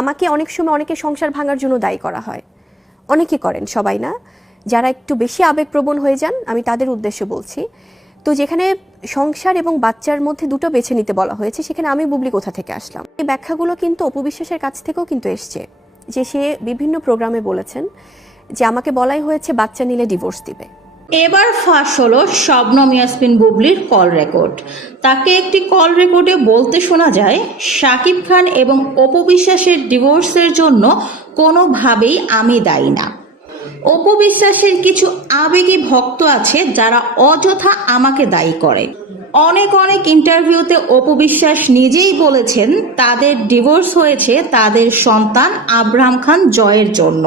আমাকে অনেক সময় অনেকে সংসার ভাঙার জন্য দায়ী করা হয়। অনেকে করেন, সবাই না। যারা একটু বেশি আবেগপ্রবণ হয়ে যান, আমি তাদের উদ্দেশ্যে বলছি। তো যেখানে সংসার এবং বাচ্চার মধ্যে দুটো বেছে নিতে বলা হয়েছে, সেখানে আমি বুবলি কোথা থেকে আসলাম? এই ব্যাখ্যাগুলো কিন্তু অপবিশ্বাসের কাছ থেকেও কিন্তু এসছে যে সে বিভিন্ন প্রোগ্রামে বলেছেন যে আমাকে বলাই হয়েছে, বাচ্চা নিলে ডিভোর্স দিবে। এবার ফাঁস হলো শবনম ইয়াসমিন বুবলির কল রেকর্ড। তাকে একটি কল রেকর্ডে বলতে শোনা যায় শাকিব খান এবং অপু বিশ্বাসের ডিভোর্সের জন্য কোনোভাবেই আমি দায়ী না। অপু বিশ্বাসের কিছু আবেগী ভক্ত আছে যারা অযথা আমাকে দায়ী করে। অনেক অনেক ইন্টারভিউতে অপু বিশ্বাস নিজেই বলেছেন, তাদের ডিভোর্স হয়েছে তাদের সন্তান আব্রাহাম খান জয়ের জন্য।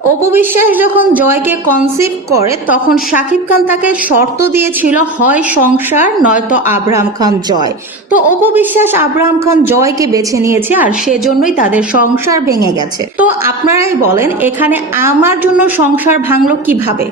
অপবিশ্বাস যখন জয়কে কনসিভ করে, তখন শাকিব খান তাকে শর্ত দিয়েছিল, হয় সংসার, নয়তো আব্রাহাম খান জয়। তো অপবিশ্বাস আব্রাহাম খান জয়কে বেছে নিয়েছে আর সেজন্যই তাদের সংসার ভেঙে গেছে। তো আপনারাই বলেন, এখানে আমার জন্য সংসার ভাঙলো কীভাবে?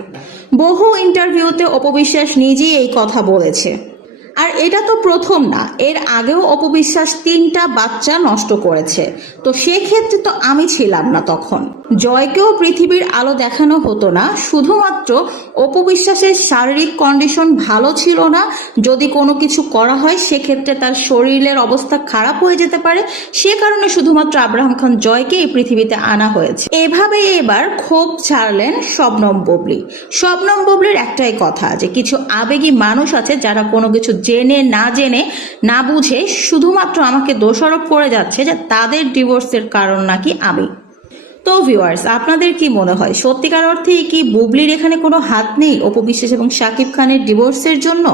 বহু ইন্টারভিউতে অপবিশ্বাস নিজেই এই কথা বলেছে। আর এটা তো প্রথম না। এর আগেও অপবিশ্বাস তিনটা বাচ্চা নষ্ট করেছে। তো সেক্ষেত্রে তো আমি ছিলাম না তখন। জয়কেও পৃথিবীর আলো দেখানো হতো না। শুধুমাত্র অপবিশ্বাসের শারীরিক কন্ডিশন ভালো ছিল না। যদি কোনো কিছু করা হয়, সেক্ষেত্রে তার শরীরের অবস্থা খারাপ হয়ে যেতে পারে। সে কারণে শুধুমাত্র আব্রাহাম খান জয়কে এই পৃথিবীতে আনা হয়েছে। এভাবে এবার ক্ষোভ ছাড়লেন শবনম বুবলি। শবনম বুবলির একটাই কথা যে, কিছু আবেগী মানুষ আছে যারা কোনো কিছু জেনে না জেনে, না বুঝে শুধুমাত্র আমাকে দোষারোপ করে যাচ্ছে যে তাদের ডিভোর্সের কারণ নাকি আমি। তো ভিউয়ার্স আপনাদের কি মনে হয়? সত্যিকার অর্থে কি বুবলির এখানে কোনো হাত নেই অপবিশ্বাস এবং শাকিব খানের ডিভোর্সের জন্য?